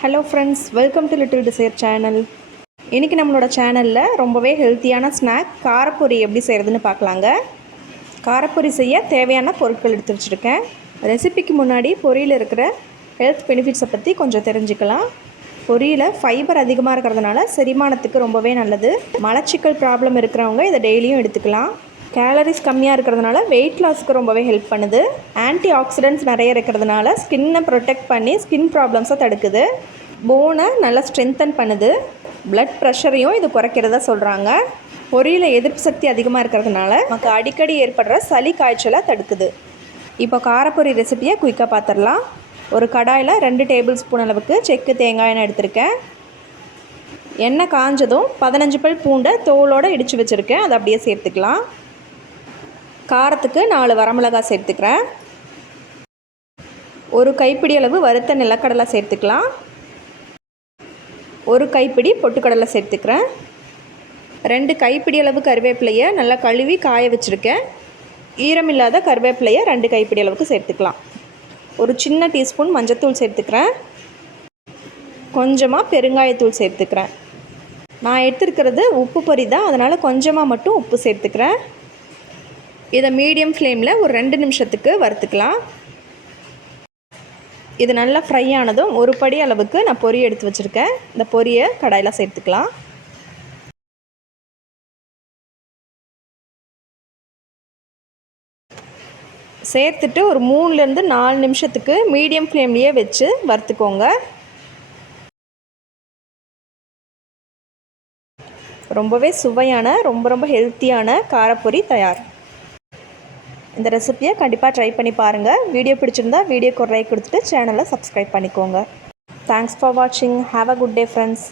Hello friends, welcome to little desire channel. இன்றைக்கி நம்மளோட சேனலில் ரொம்பவே ஹெல்த்தியான ஸ்நாக் காரப்பொரி எப்படி செய்கிறதுன்னு பார்க்கலாங்க. காரப்பொரி செய்ய தேவையான பொருட்கள் எடுத்து வச்சுருக்கேன். ரெசிபிக்கு முன்னாடி பொரியில் இருக்கிற ஹெல்த் பெனிஃபிட்ஸை பற்றி கொஞ்சம் தெரிஞ்சுக்கலாம். பொரியில் ஃபைபர் அதிகமாக இருக்கிறதுனால செரிமானத்துக்கு ரொம்பவே நல்லது. மலச்சிக்கல் ப்ராப்ளம் இருக்கிறவங்க இதை டெய்லியும் எடுத்துக்கலாம். கேலரிஸ் கம்மியாக இருக்கிறதுனால வெயிட் லாஸ்க்கு ரொம்பவே ஹெல்ப் பண்ணுது. ஆன்டி ஆக்சிடென்ட்ஸ் நிறைய இருக்கிறதுனால ஸ்கின்னை ப்ரொடெக்ட் பண்ணி ஸ்கின் ப்ராப்ளம்ஸை தடுக்குது. போனை நல்லா ஸ்ட்ரென்தன் பண்ணுது. பிளட் ப்ரெஷரையும் இது குறைக்கிறதா சொல்கிறாங்க. பொரியில் எதிர்ப்பு சக்தி அதிகமாக இருக்கிறதுனால நமக்கு அடிக்கடி ஏற்படுற சளி காய்ச்சலை தடுக்குது. இப்போ காரப்பொரி ரெசிபியை குயிக்காக பார்த்துடலாம். ஒரு கடாயில் 2 டேபிள் ஸ்பூன் அளவுக்கு செக்கு தேங்காய் எண்ணெய் எடுத்திருக்கேன். எண்ணெய் காஞ்சதும் 15 பல் பூண்டை தோலோடு இடித்து வச்சுருக்கேன், அதை அப்படியே சேர்த்துக்கலாம். காரத்துக்கு 4 வரமிளகாய் சேர்த்துக்கிறேன். ஒரு கைப்பிடி அளவு வறுத்த நிலக்கடலை சேர்த்துக்கலாம். ஒரு கைப்பிடி பொட்டுக்கடலை சேர்த்துக்கிறேன். 2 கைப்பிடி அளவு கருவேப்பிலையை நல்லா கழுவி காய வச்சுருக்கேன். ஈரமில்லாத கருவேப்பிலையை 2 கைப்பிடி அளவுக்கு சேர்த்துக்கலாம். ஒரு சின்ன டீஸ்பூன் மஞ்சத்தூள் சேர்த்துக்கிறேன். கொஞ்சமாக பெருங்காயத்தூள் சேர்த்துக்கிறேன். நான் எடுத்துருக்கிறது உப்பு பொரி தான், அதனால் கொஞ்சமாக மட்டும் உப்பு சேர்த்துக்கிறேன். இதை மீடியம் ஃப்ளேமில் ஒரு 2 நிமிஷத்துக்கு வறுத்துக்கலாம். இது நல்லா ஃப்ரை ஆனதும் ஒரு படி அளவுக்கு நான் பொரி எடுத்து வச்சுருக்கேன். இந்த பொரியை கடாயில் சேர்த்துக்கலாம். சேர்த்துட்டு ஒரு 3லேருந்து 4 நிமிஷத்துக்கு மீடியம் ஃப்ளேம்லேயே வச்சு வறுத்துக்கோங்க. ரொம்பவே சுவையான ரொம்ப ஹெல்த்தியான காரப்பொரி தயார். இந்த ரெசிபியை கண்டிப்பாக ட்ரை பண்ணி பாருங்கள். வீடியோ பிடிச்சிருந்தா வீடியோக்கு ஒரு லைக் கொடுத்துட்டு சேனலை சப்ஸ்கிரைப் பண்ணிக்கோங்க. தேங்க்ஸ் ஃபார் வாட்சிங். Have a good day friends.